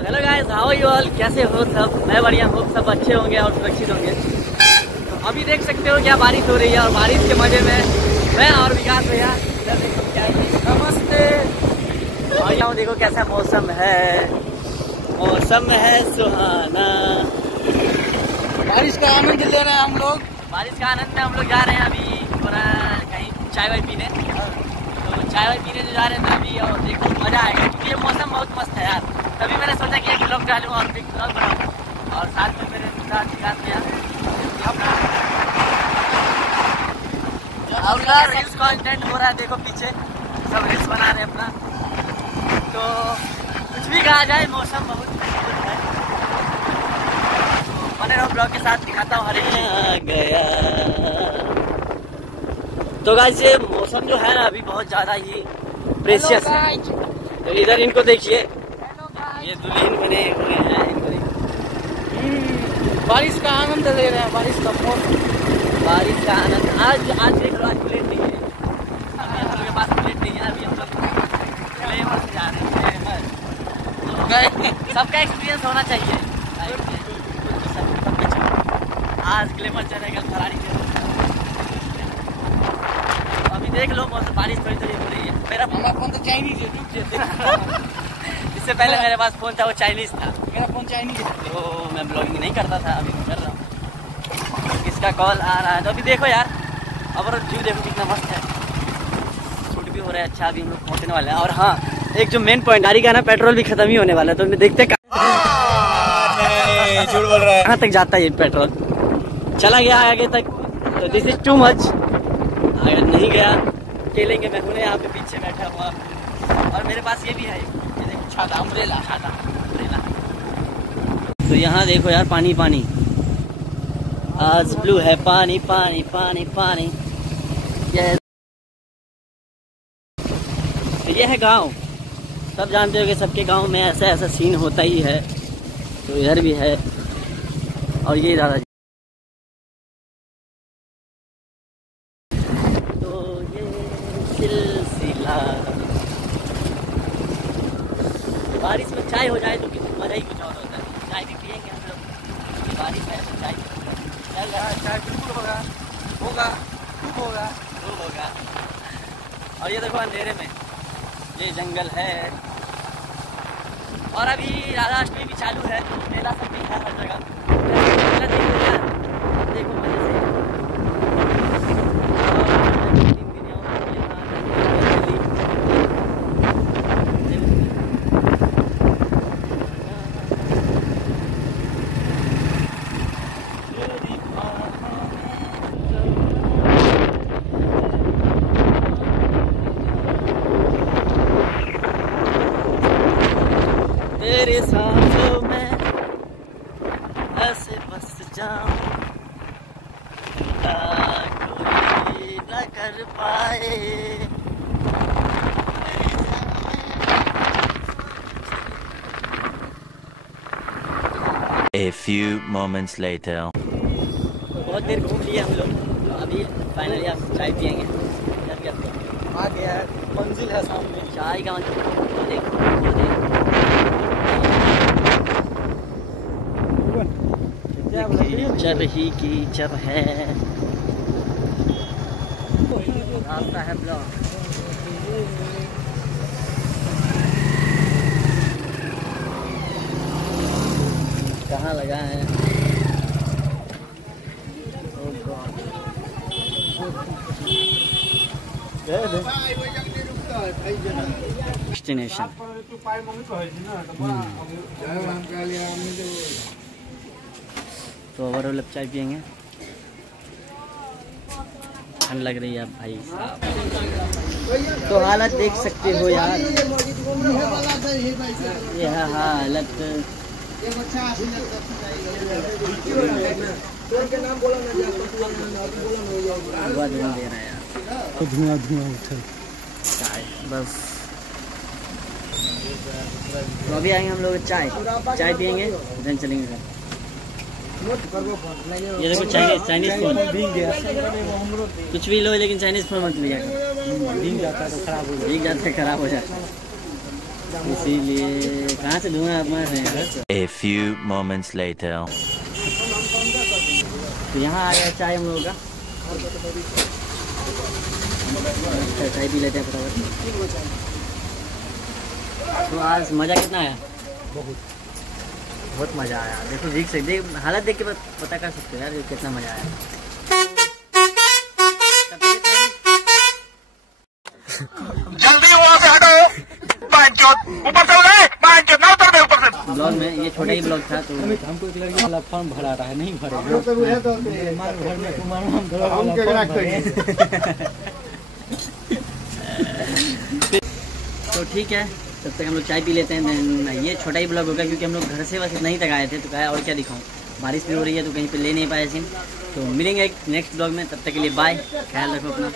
Hello guys, how are you all? कैसे हो सब? मैं बढ़िया हूँ, सब अच्छे होंगे और सुरक्षित होंगे। तो अभी देख सकते हो क्या बारिश हो रही है और बारिश के मजे में मैं और विकास भैया इधर देखो क्या है। नमस्ते। और यहाँ देखो कैसा मौसम है, मौसम है सुहाना। बारिश का आनंद ले रहे हैं हम लोग। बारिश का आनंद में हम लोग जा रहे हैं अभी थोड़ा कहीं चाय वाय पीने। तो चाय वाय पीने जो जा रहे हैं अभी, और देखो मजा आएगा क्योंकि ये मौसम बहुत मस्त है यार। तभी मैंने सोचा कि एक ब्लॉग डालूँ और बिग ब्लॉग बनाऊँ, और साथ में मेरे साथ विकास भैया अपना रील्स कंटेंट हो रहा है। देखो पीछे सब रील्स बना रहे हैं अपना। तो कुछ भी कहा जाए, मौसम बहुत खूबसूरत है। बने रहो ब्लॉग के साथ, दिखाता हूँ हर एक चीज। गया तो गाइस ये मौसम जो है ना अभी बहुत ज़्यादा ही प्रेशियस है। तो इधर इनको देखिए, ये दुल्हन बने हुए हैं। बारिश का आनंद ले रहे हैं, बारिश का मौसम, बारिश का आनंद। आज देख लो, आज प्लेट नहीं है, अभी हम लोग के पास प्लेट नहीं है। अभी हम लोग ग्लैमर से जा रहे हैं। सबका एक्सपीरियंस होना चाहिए। आज ग्लैमर चलेगा, फरारी चलेगा। अभी देख लो मौसम, बारिश थोड़ी थोड़ी हो रही है। मेरा फोन तो चाइनीज है, रुक जाते। इससे पहले मेरे पास फोन था, वो चाइनीज था। मेरा फोन चाइनीज है, तो मैं ब्लॉगिंग नहीं करता था, अभी मैं कर रहा हूँ। किसका कॉल आ रहा है? तो अभी देखो यार, अब व्यू देखो कितना मस्त है, शूट भी हो रहा है। अच्छा अभी हम लोग पहुँचने वाले हैं। और हाँ, एक जो मेन पॉइंट, गाड़ी का ना पेट्रोल भी खत्म ही होने वाला है। तो देखते झूठ बोल रहा है। कहाँ तक जाता है ये पेट्रोल। चला गया आगे तक, तो दिस इज टू मच। अगर नहीं गया खेलेंगे। मैं हूँ यहाँ पे पीछे बैठा हुआ, और मेरे पास ये भी है, ये देखो छाता, अम्ब्रेला, छाता अम्ब्रेला। तो यहाँ देखो यार, पानी पानी, आज ब्लू है, पानी पानी पानी पानी। ये है गांव, सब जानते हो कि सबके गांव में ऐसा ऐसा सीन होता ही है। तो इधर भी है, और ये दादाजी। तो ये सिलसिला, बारिश में चाय हो जाए तो मजा ही कुछ और होता है। चाय भी पियेंगे हम लोग, बारिश है तो चाय चाय बिल्कुल होगा, होगा, खूब होगा, खूब होगा। और ये देखो अंधेरे में ये जंगल है। और अभी राधाअष्टमी भी चालू है, तो मेला सब भी है हर जगह। मेला देखो यार, देखो मजे से। तेरे सांसों में ऐसे बस जाऊं, कोई न कर पाए। A few moments later. तो बहुत देर घूम लिए हम लोग, तो अभी फाइनली आप चाय पियेंगे। आ गया है, मंजिल है सामने। चाय का मंजिल कीचड़ ही कीचड़ है, रास्ता है ब्लॉक। कहाँ लगा है? डेस्टिनेशन। तो ओवरऑल अब चाय पियेंगे। ठंड लग रही है भाई साहब, तो हालत देख सकते हो यार, ये है हालत। धुआं दे रहा है यार, धुआं उठे बस। तो अभी आएंगे हम लोग, चाय पियेंगे, देन चलेंगे घर। ये देखो चाइनीज फोन भीग गया, कुछ भी लो लेकिन चाइनीज फोन मत लिया, भीग जाता है तो खराब हो जाता है, खराब हो जाता है। इसीलिए कहाँ से धुआं अपना घर से। A few moments later. तो यहाँ आ गया चाय हम लोगों का। चाय पी लेते हैं फटाफट। तो आज मज़ा कितना आया? बहुत मज़ा आया। देखो देख हालत देख के पता कर सकते हो यार कितना मज़ा आया। जल्दी वहाँ से हटो, ऊपर से ना उतर दे ऊपर से। ब्लॉग में ये छोटा ही ब्लॉग था तो हमको एक लड़की वाला फॉर्म भरा रहा है, नहीं भरे तो ठीक है, तब तक हम लोग चाय पी लेते हैं। ये छोटा ही ब्लॉग होगा क्योंकि हम लोग घर से बस इतना ही तक आए थे, तो कहा और क्या दिखाऊं, बारिश भी हो रही है तो कहीं पे ले नहीं पाए सीन। तो मिलेंगे एक नेक्स्ट ब्लॉग में, तब तक के लिए बाय, ख्याल रखो अपना।